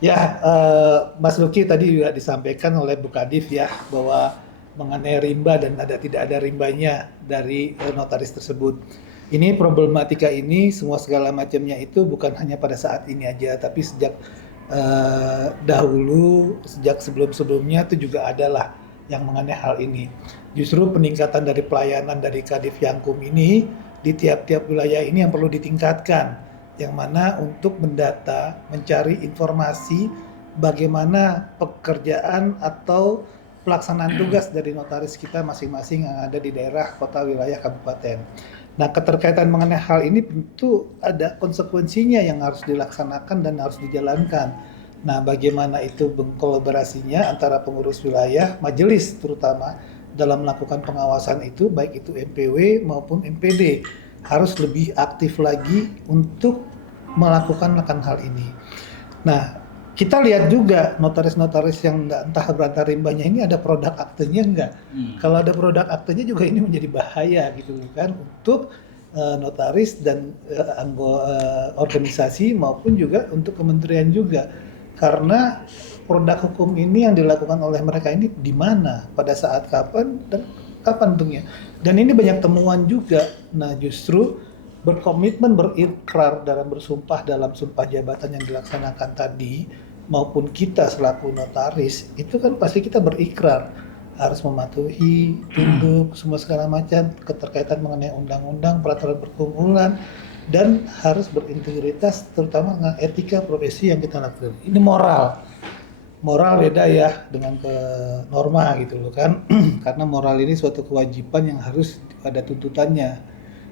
Ya, Mas Luki tadi juga disampaikan oleh Bu Kadif ya bahwa mengenai rimba dan tidak ada rimbanya dari notaris tersebut. Ini problematika ini semua segala macamnya itu bukan hanya pada saat ini aja, tapi sejak dahulu, sejak sebelum-sebelumnya itu juga adalah yang mengenai hal ini. Justru peningkatan dari pelayanan dari Kadif Yankum ini di tiap-tiap wilayah ini yang perlu ditingkatkan, yang mana untuk mendata, mencari informasi bagaimana pekerjaan atau pelaksanaan tugas dari notaris kita masing-masing yang ada di daerah, kota, wilayah, kabupaten. Nah, keterkaitan mengenai hal ini tentu ada konsekuensinya yang harus dilaksanakan dan harus dijalankan. Nah, bagaimana itu kolaborasinya antara pengurus wilayah, majelis terutama dalam melakukan pengawasan itu, baik itu MPW maupun MPD, harus lebih aktif lagi untuk melakukan hal ini. Nah, kita lihat juga notaris-notaris yang entah berantah rimbanya ini ada produk aktenya enggak. Kalau ada produk aktenya juga ini menjadi bahaya gitu kan untuk notaris dan organisasi maupun juga untuk kementerian juga. Karena produk hukum ini yang dilakukan oleh mereka ini di mana, pada saat kapan dan kapan tentunya. Dan ini banyak temuan juga. Nah, justru berkomitmen berikrar dalam bersumpah dalam sumpah jabatan yang dilaksanakan tadi maupun kita selaku notaris itu kan pasti kita berikrar harus mematuhi, tunduk, semua segala macam keterkaitan mengenai undang-undang, peraturan perkumpulan dan harus berintegritas terutama dengan etika profesi yang kita lakukan. Ini moral beda ya dengan ke norma gitu loh kan. Karena moral ini suatu kewajiban yang harus ada tuntutannya.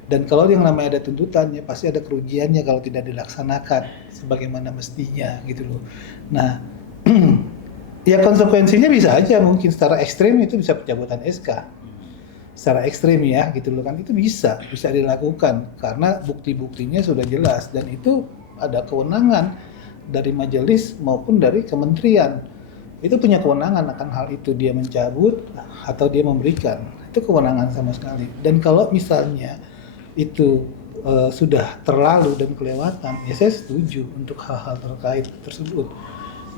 Dan kalau yang namanya ada tuntutannya pasti ada kerugiannya kalau tidak dilaksanakan sebagaimana mestinya gitu loh. Nah, ya konsekuensinya bisa aja mungkin secara ekstrim itu bisa pencabutan SK. Secara ekstrim ya gitu loh kan, itu bisa dilakukan karena bukti-buktinya sudah jelas dan itu ada kewenangan dari majelis maupun dari kementerian. Itu punya kewenangan akan hal itu, dia mencabut atau dia memberikan. Itu kewenangan sama sekali. Dan kalau misalnya itu sudah terlalu dan kelewatan, ya saya setuju untuk hal-hal terkait tersebut.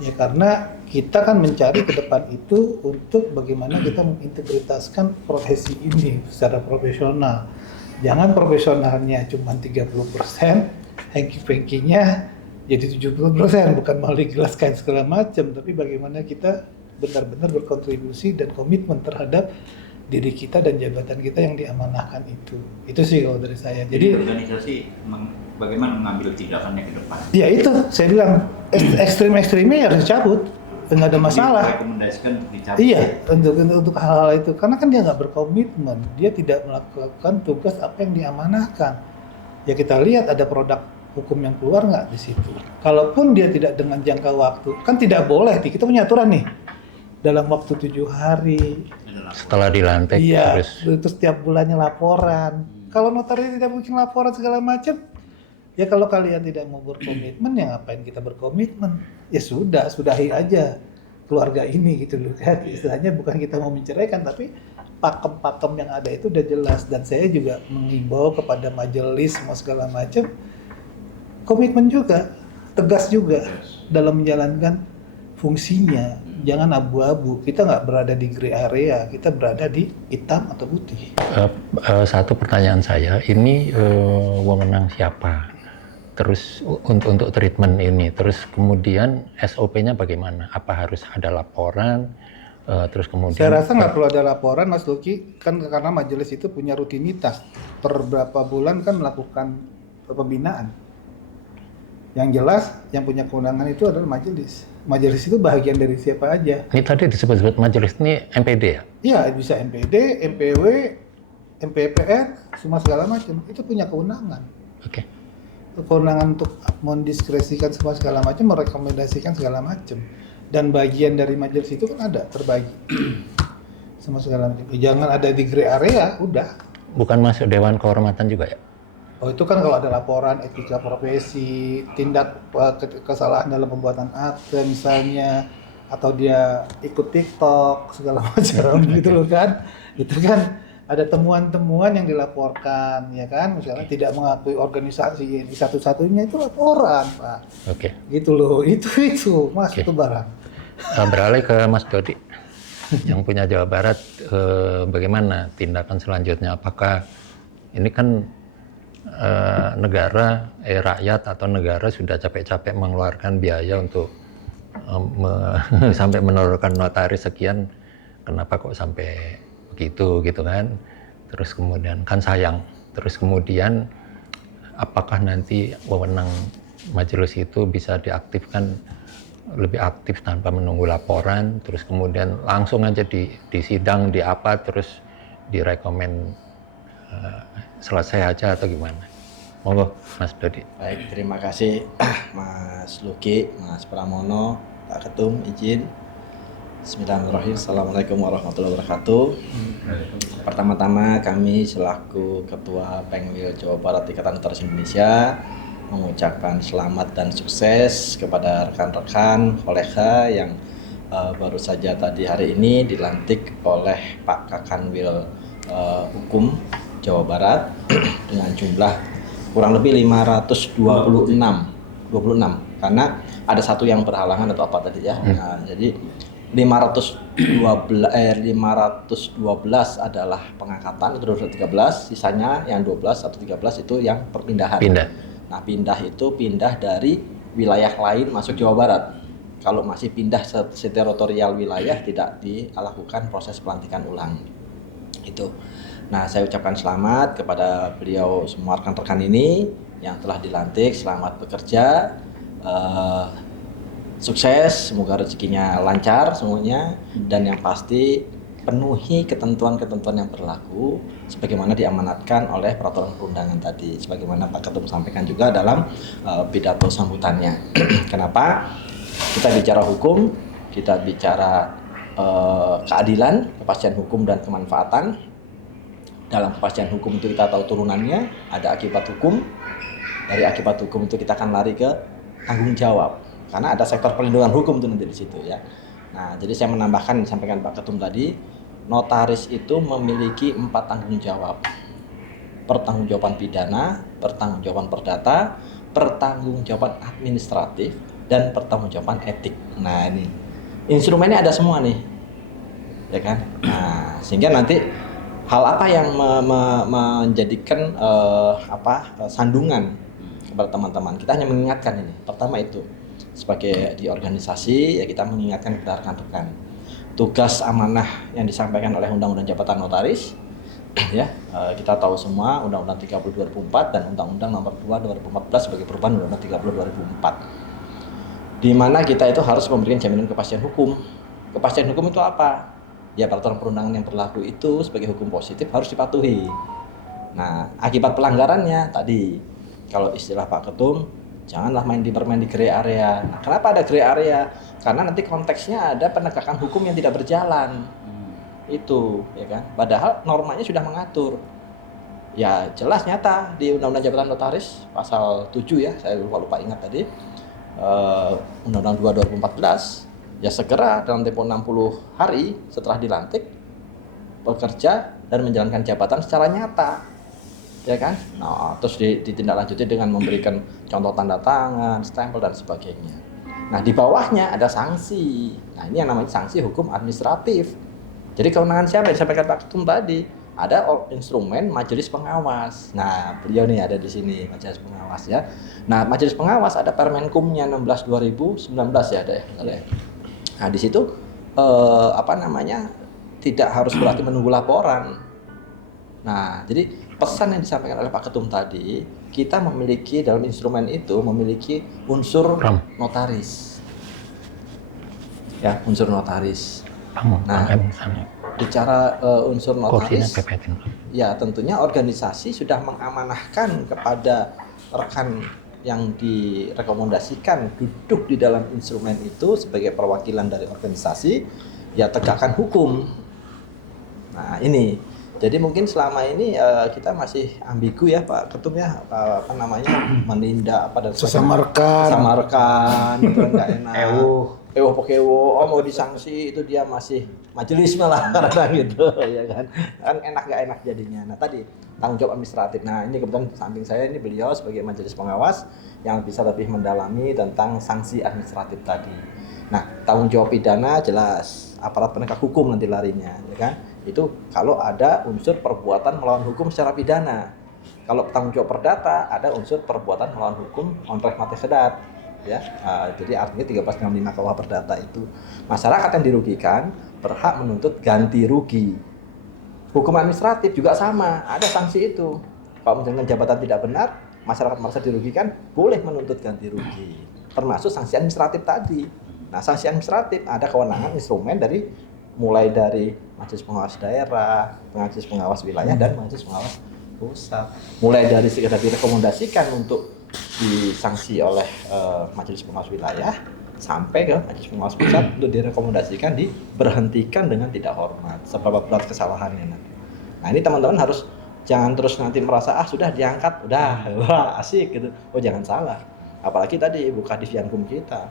Ya karena kita kan mencari ke depan itu untuk bagaimana kita mengintegritaskan profesi ini secara profesional. Jangan profesionalnya cuma 30%, hanky-panky-nya jadi 70%, bukan mau dijelaskan segala macam, tapi bagaimana kita benar-benar berkontribusi dan komitmen terhadap diri kita dan jabatan kita yang diamanahkan itu. Itu sih kalau dari saya. Jadi organisasi bagaimana mengambil tindakannya ke depan? Ya itu, saya bilang ekstrim-ekstrimnya ya harus dicabut, nggak ada masalah. Rekomendasikan dicabut. Iya, untuk hal-hal itu, karena kan dia nggak berkomitmen, dia tidak melakukan tugas apa yang diamanahkan. Ya kita lihat ada produk hukum yang keluar nggak di situ. Kalaupun dia tidak dengan jangka waktu, kan tidak boleh. Kita punya aturan nih, dalam waktu 7 hari. Setelah dilantik iya, itu setiap bulannya laporan. Kalau notaris tidak bikin laporan segala macam, ya kalau kalian tidak mau berkomitmen, ya ngapain kita berkomitmen? Ya sudahi aja keluarga ini gitu loh kan. Istilahnya bukan kita mau menceraikan, tapi pakem-pakem yang ada itu udah jelas. Dan saya juga mengimbau kepada majelis semua segala macam, komitmen juga, tegas juga dalam menjalankan fungsinya. Jangan abu-abu, kita nggak berada di gray area, kita berada di hitam atau putih. Satu pertanyaan saya, ini wewenang siapa? Terus untuk treatment ini, terus kemudian SOP-nya bagaimana? Apa harus ada laporan? Terus kemudian saya rasa nggak perlu ada laporan, Mas Luki, kan karena majelis itu punya rutinitas per berapa bulan kan melakukan pembinaan. Yang jelas yang punya kewenangan itu adalah majelis. Majelis itu bahagian dari siapa aja. Ini tadi disebut-sebut majelis ini MPD ya? Iya, bisa MPD, MPW, MPPR, semua segala macam. Itu punya kewenangan. Oke. Kewenangan untuk mendiskresikan semua segala macam, merekomendasikan segala macam. Dan bagian dari majelis itu kan ada terbagi. Semua segala macam. Jangan ada di gray area, udah. Bukan masuk Dewan Kehormatan juga ya? Oh itu kan kalau ada laporan etika profesi, tindak kesalahan dalam pembuatan akte misalnya, atau dia ikut TikTok segala macam gitu loh kan, itu kan ada temuan-temuan yang dilaporkan, ya kan, misalnya tidak mengakui organisasi ini, satu-satunya itu laporan, Pak. Oke. Gitu loh, itu Mas, Oke. itu barang. Beralih ke Mas Dodi yang punya Jawa Barat, bagaimana tindakan selanjutnya? Apakah ini kan rakyat atau negara sudah capek-capek mengeluarkan biaya untuk sampai menurunkan notaris sekian, kenapa kok sampai begitu gitu kan? Terus kemudian kan sayang. Terus kemudian apakah nanti wewenang majelis itu bisa diaktifkan lebih aktif tanpa menunggu laporan, terus kemudian langsung aja di sidang, di apa, terus direkomen selesai aja atau gimana? Monggo Mas Dodi. Baik, terima kasih Mas Luki, Mas Pramono, Pak Ketum, izin. Bismillahirrahmanirrahim. Assalamualaikum warahmatullahi wabarakatuh. Pertama-tama kami selaku Ketua Pengwil Jawa Barat Ikatan Notaris Indonesia mengucapkan selamat dan sukses kepada rekan-rekan kolega yang baru saja tadi hari ini dilantik oleh Pak Kakanwil Hukum Jawa Barat dengan jumlah kurang lebih 526 karena ada satu yang berhalangan atau apa tadi ya. Nah, jadi 512 adalah pengangkatan itu 213, sisanya yang 12 atau 13 itu yang perpindahan. Nah, pindah dari wilayah lain masuk Jawa Barat. Kalau masih pindah seteritorial wilayah tidak dilakukan proses pelantikan ulang. Itu. Nah, saya ucapkan selamat kepada beliau semua rekan-rekan ini yang telah dilantik, selamat bekerja. Sukses, semoga rezekinya lancar semuanya, dan yang pasti penuhi ketentuan-ketentuan yang berlaku sebagaimana diamanatkan oleh peraturan perundangan tadi, sebagaimana Pak Ketum sampaikan juga dalam pidato sambutannya. Kenapa? Kita bicara hukum, kita bicara keadilan, kepastian hukum dan kemanfaatan. Dalam kepastian hukum itu kita tahu turunannya, ada akibat hukum. Dari akibat hukum itu kita akan lari ke tanggung jawab. Karena ada sektor perlindungan hukum itu nanti di situ ya. Nah, jadi saya menambahkan yang disampaikan Pak Ketum tadi, notaris itu memiliki 4 tanggung jawab. Pertanggungjawaban pidana, pertanggungjawaban perdata, pertanggungjawaban administratif, dan pertanggungjawaban etik. Nah, ini instrumennya ada semua nih. Ya kan? Nah, sehingga nanti hal apa yang menjadikan sandungan kepada teman-teman. Kita hanya mengingatkan ini. Pertama itu sebagai di organisasi ya kita mengingatkan kepada rekan-rekan tugas amanah yang disampaikan oleh Undang-Undang Jabatan Notaris ya, kita tahu semua Undang-Undang 30 2004 dan Undang-Undang Nomor 2 2014 sebagai perubahan Undang-Undang 30 2004, di mana kita itu harus memberikan jaminan kepastian hukum. Kepastian hukum itu apa? Ya, peraturan perundangan yang berlaku itu sebagai hukum positif harus dipatuhi. Nah, akibat pelanggarannya tadi kalau istilah Pak Ketum, janganlah bermain di gray area. Nah, kenapa ada gray area? Karena nanti konteksnya ada penegakan hukum yang tidak berjalan. Itu, ya kan? Padahal normanya sudah mengatur. Ya, jelas nyata di Undang-Undang Jabatan Notaris pasal 7 ya, saya lupa ingat tadi. Undang-Undang 2 2014, ya segera dalam tempo 60 hari setelah dilantik bekerja dan menjalankan jabatan secara nyata. Ya kan? Nah, terus ditindaklanjuti dengan memberikan contoh tanda tangan, stempel dan sebagainya. Nah, di bawahnya ada sanksi. Nah, ini yang namanya sanksi hukum administratif. Jadi kewenangan siapa yang disampaikan Pak Ketum tadi? Ada instrumen majelis pengawas. Nah, beliau nih ada di sini majelis pengawas ya. Nah, majelis pengawas ada Permenkumnya 16 2019 ya ada ya. Nah, di situ tidak harus berarti menunggu laporan. Nah, jadi pesan yang disampaikan oleh Pak Ketum tadi, kita memiliki dalam instrumen itu memiliki unsur notaris. Ya, unsur notaris. Nah, bicara unsur notaris, ya tentunya organisasi sudah mengamanahkan kepada rekan yang direkomendasikan duduk di dalam instrumen itu sebagai perwakilan dari organisasi, ya tegakkan hukum. Nah, ini. Jadi mungkin selama ini kita masih ambigu ya Pak Ketum ya, menindak dan sesama rekan itu enggak enak. Ewo mau disanksi itu dia masih majelis malah karena gitu ya kan enak gak enak jadinya. Nah tadi tanggung jawab administratif. Nah ini kebetulan samping saya ini beliau sebagai majelis pengawas yang bisa lebih mendalami tentang sanksi administratif tadi. Nah tanggung jawab pidana jelas aparat penegak hukum nanti larinya ya kan, itu kalau ada unsur perbuatan melawan hukum secara pidana. Kalau tanggung jawab perdata ada unsur perbuatan melawan hukum onreh mate sedat ya. Jadi artinya 1365 KUH perdata itu masyarakat yang dirugikan berhak menuntut ganti rugi. Hukum administratif juga sama, ada sanksi itu. Kalau misalkan jabatan tidak benar, masyarakat merasa dirugikan, boleh menuntut ganti rugi. Termasuk sanksi administratif tadi. Nah, sanksi administratif ada kewenangan instrumen mulai dari majelis pengawas daerah, majelis pengawas wilayah dan majelis pengawas pusat. Mulai dari sekedar direkomendasikan untuk disanksi oleh majelis pengawas wilayah sampai ke majelis pengawas pusat untuk direkomendasikan diberhentikan dengan tidak hormat seberapa berat kesalahannya nanti. Nah ini teman-teman harus jangan terus nanti merasa sudah diangkat udah wah asik gitu. Oh jangan salah, apalagi tadi Ibu Kadif Yankum kita,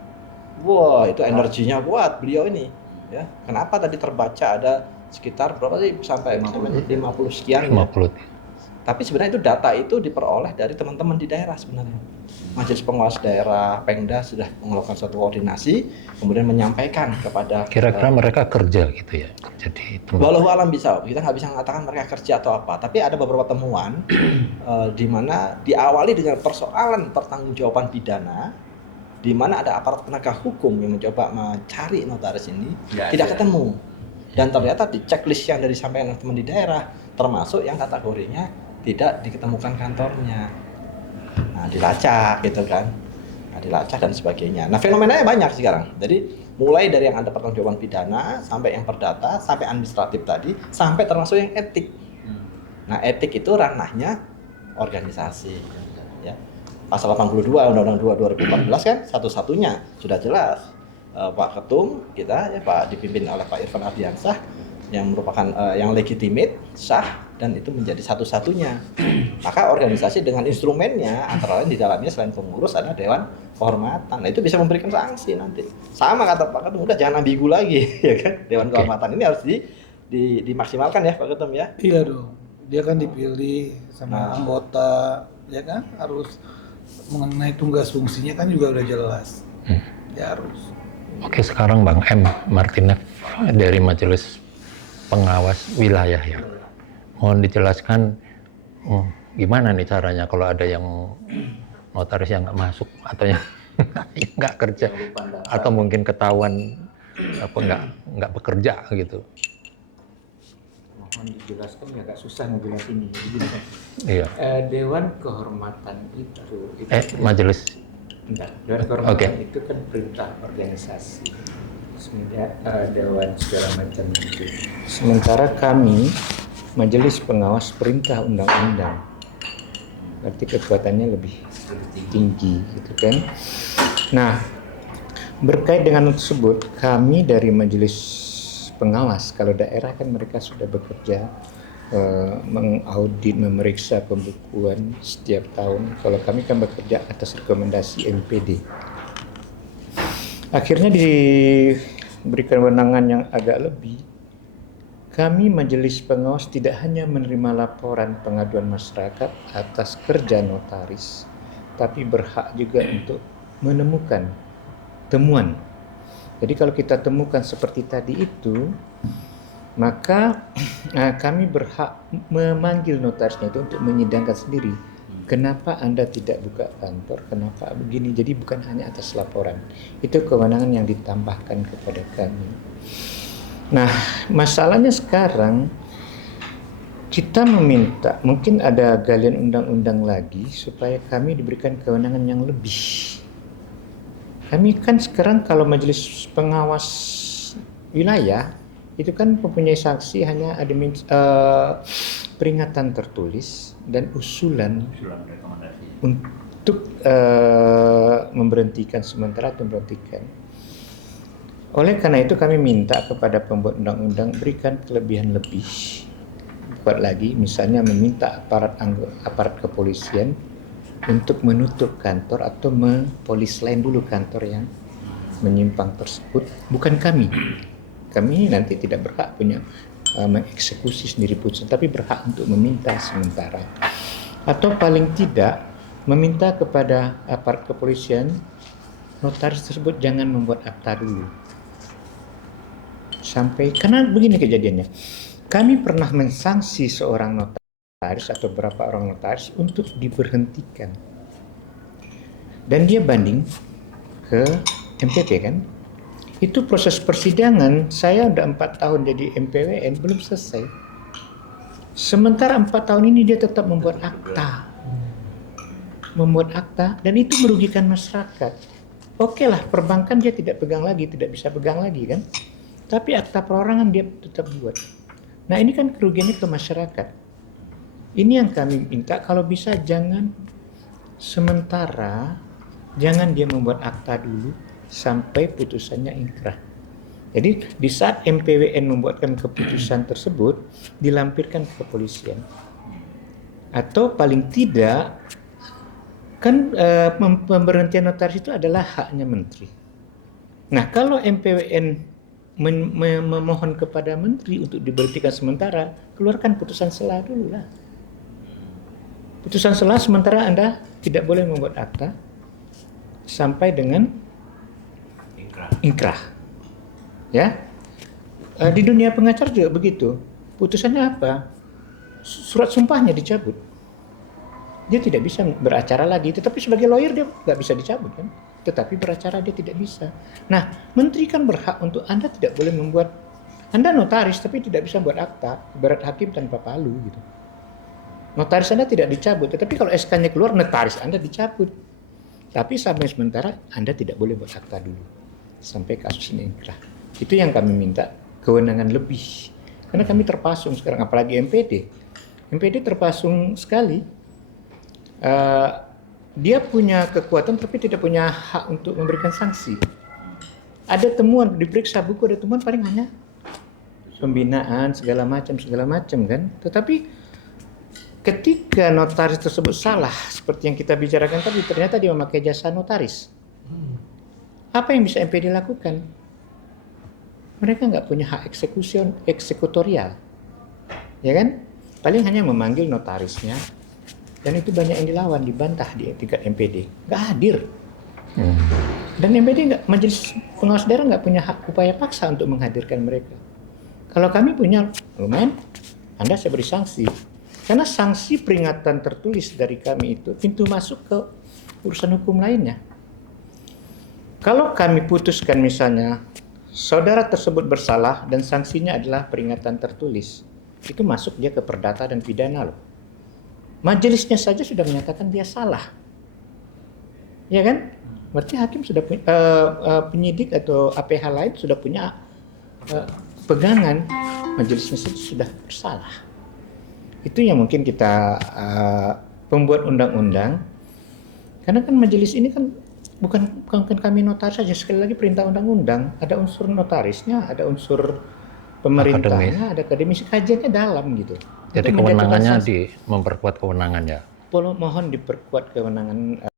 wah itu energinya kuat beliau ini ya. Kenapa tadi terbaca ada sekitar berapa sih sampai 50 sekian 50. ya? Tapi sebenarnya itu data itu diperoleh dari teman-teman di daerah sebenarnya. Majelis pengawas daerah, Pemda sudah melakukan suatu koordinasi, kemudian menyampaikan kepada Kira-kira mereka kerja gitu ya, kerja di tempat. Wallahu alam bisa, kita nggak bisa mengatakan mereka kerja atau apa. Tapi ada beberapa temuan di mana diawali dengan persoalan pertanggungjawaban pidana, di mana ada aparat penegak hukum yang mencoba mencari notaris ini tidak ketemu. Dan ternyata di checklist yang dari sampaikan teman di daerah, termasuk yang kategorinya tidak diketemukan kantornya. Nah, dilacak gitu kan. Nah, dilacak dan sebagainya. Nah, fenomenanya banyak sekarang. Jadi, mulai dari yang ada pertanggungjawaban pidana sampai yang perdata, sampai administratif tadi, sampai termasuk yang etik. Nah, etik itu ranahnya organisasi ya. Pasal 82 Undang-Undang 2 2014 kan satu-satunya sudah jelas. Pak Ketum kita ya Pak dipimpin oleh Pak Irfan Ardiansah yang merupakan yang legitimate, sah dan itu menjadi satu-satunya. Maka organisasi dengan instrumennya antara lain di dalamnya selain pengurus ada Dewan Kehormatan. Nah, itu bisa memberikan sanksi nanti. Sama kata Pak Ketum, udah jangan ambigu lagi ya kan. Dewan Kehormatan ini harus dimaksimalkan ya Pak Ketum ya. Iya dong. Dia kan dipilih sama anggota ya kan, harus mengenai tugas fungsinya kan juga udah jelas. Ya harus. Oke, sekarang Bang M. Martinez dari Majelis Pengawas Wilayah ya. Mohon dijelaskan gimana nih caranya kalau ada yang notaris yang nggak masuk atau yang nggak kerja atau mungkin ketahuan nggak bekerja gitu. Mohon dijelaskan ya, agak susah ngejelasinnya. Begini, Iya. Dewan Kehormatan itu Majelis. enggak, Dewan Kehormatan itu kan perintah organisasi. Dewan segala macam itu. Sementara kami Majelis Pengawas Perintah Undang-Undang, berarti kekuatannya lebih tinggi gitu kan. Nah, berkait dengan tersebut kami dari Majelis Pengawas, kalau daerah kan mereka sudah bekerja mengaudit, memeriksa pembukuan setiap tahun. Kalau kami kan bekerja atas rekomendasi MPD. Akhirnya diberikan wewenangan yang agak lebih. Kami Majelis Pengawas tidak hanya menerima laporan pengaduan masyarakat atas kerja notaris, tapi berhak juga untuk menemukan temuan. Jadi kalau kita temukan seperti tadi itu, maka kami berhak memanggil notarisnya itu untuk menyidangkan sendiri. Kenapa Anda tidak buka kantor? Kenapa begini? Jadi bukan hanya atas laporan. Itu kewenangan yang ditambahkan kepada kami. Nah, masalahnya sekarang kita meminta, mungkin ada galian undang-undang lagi supaya kami diberikan kewenangan yang lebih. Kami kan sekarang kalau Majelis Pengawas Wilayah itu kan mempunyai sanksi hanya ada peringatan tertulis dan usulan untuk memberhentikan sementara atau memberhentikan. Oleh karena itu kami minta kepada pembuat undang-undang berikan kelebihan lebih. Buat lagi, misalnya meminta aparat kepolisian untuk menutup kantor atau mempolis lain dulu kantor yang menyimpang tersebut, bukan kami. kami nanti tidak berhak punya mengeksekusi sendiri putusan, tapi berhak untuk meminta sementara. Atau paling tidak meminta kepada aparat kepolisian notaris tersebut jangan membuat akta dulu. Sampai, karena begini kejadiannya, kami pernah mensanksi seorang notaris atau beberapa orang notaris untuk diberhentikan. Dan dia banding ke MPP kan. Itu proses persidangan, saya udah 4 tahun jadi MPWN belum selesai. Sementara 4 tahun ini dia tetap membuat akta. Membuat akta dan itu merugikan masyarakat. Oke lah, perbankan dia tidak pegang lagi, tidak bisa pegang lagi kan. Tapi akta perorangan dia tetap buat. Nah ini kan kerugiannya ke masyarakat. Ini yang kami minta, kalau bisa jangan sementara, jangan dia membuat akta dulu sampai putusannya ingkrah. Jadi di saat MPWN membuatkan keputusan tersebut, dilampirkan ke kepolisian. Atau paling tidak, kan pemberhentian notaris itu adalah haknya menteri. Nah kalau MPWN memohon kepada menteri untuk diberhentikan sementara, keluarkan putusan sela dulu lah. Putusan sela sementara Anda tidak boleh membuat akta sampai dengan ingkrah. Ya, di dunia pengacara juga begitu. Putusannya apa? Surat sumpahnya dicabut. Dia tidak bisa beracara lagi. Tetapi sebagai lawyer dia nggak bisa dicabut kan. Tetapi beracara dia tidak bisa. Nah, menteri kan berhak untuk Anda tidak boleh membuat. Anda notaris tapi tidak bisa buat akta. Ibarat hakim tanpa palu gitu. Notaris Anda tidak dicabut. Tetapi kalau SK-nya keluar, notaris Anda dicabut. Tapi sampai sementara Anda tidak boleh buat akta dulu. Sampai kasus ini ingkrah. Itu yang kami minta, kewenangan lebih. Karena kami terpasung sekarang, apalagi MPD. MPD terpasung sekali. Dia punya kekuatan tapi tidak punya hak untuk memberikan sanksi. Ada temuan, diperiksa buku, ada temuan paling hanya pembinaan, segala macam kan. Tetapi ketika notaris tersebut salah, seperti yang kita bicarakan tadi, ternyata dia memakai jasa notaris. Apa yang bisa MPD lakukan? Mereka nggak punya hak eksekutorial, ya kan? Paling hanya memanggil notarisnya, dan itu banyak yang dilawan, dibantah di tingkat MPD, nggak hadir. Dan MPD nggak, Majelis Pengawas Daerah nggak punya hak upaya paksa untuk menghadirkan mereka. Kalau kami punya, lumayan, Anda saya beri sanksi, karena sanksi peringatan tertulis dari kami itu pintu masuk ke urusan hukum lainnya. Kalau kami putuskan misalnya saudara tersebut bersalah dan sanksinya adalah peringatan tertulis, itu masuk dia ke perdata dan pidana loh. Majelisnya saja sudah menyatakan dia salah, ya kan? Berarti hakim sudah punya, penyidik atau APH lain sudah punya pegangan, majelisnya saja sudah bersalah. Itu yang mungkin kita pembuat undang-undang, karena kan majelis ini kan bukan kami notaris saja, sekali lagi perintah undang-undang, ada unsur notarisnya, ada unsur pemerintahnya, ada akademisi, kajiannya dalam gitu. Jadi kewenangannya memperkuat kewenangan ya? Mohon diperkuat kewenangan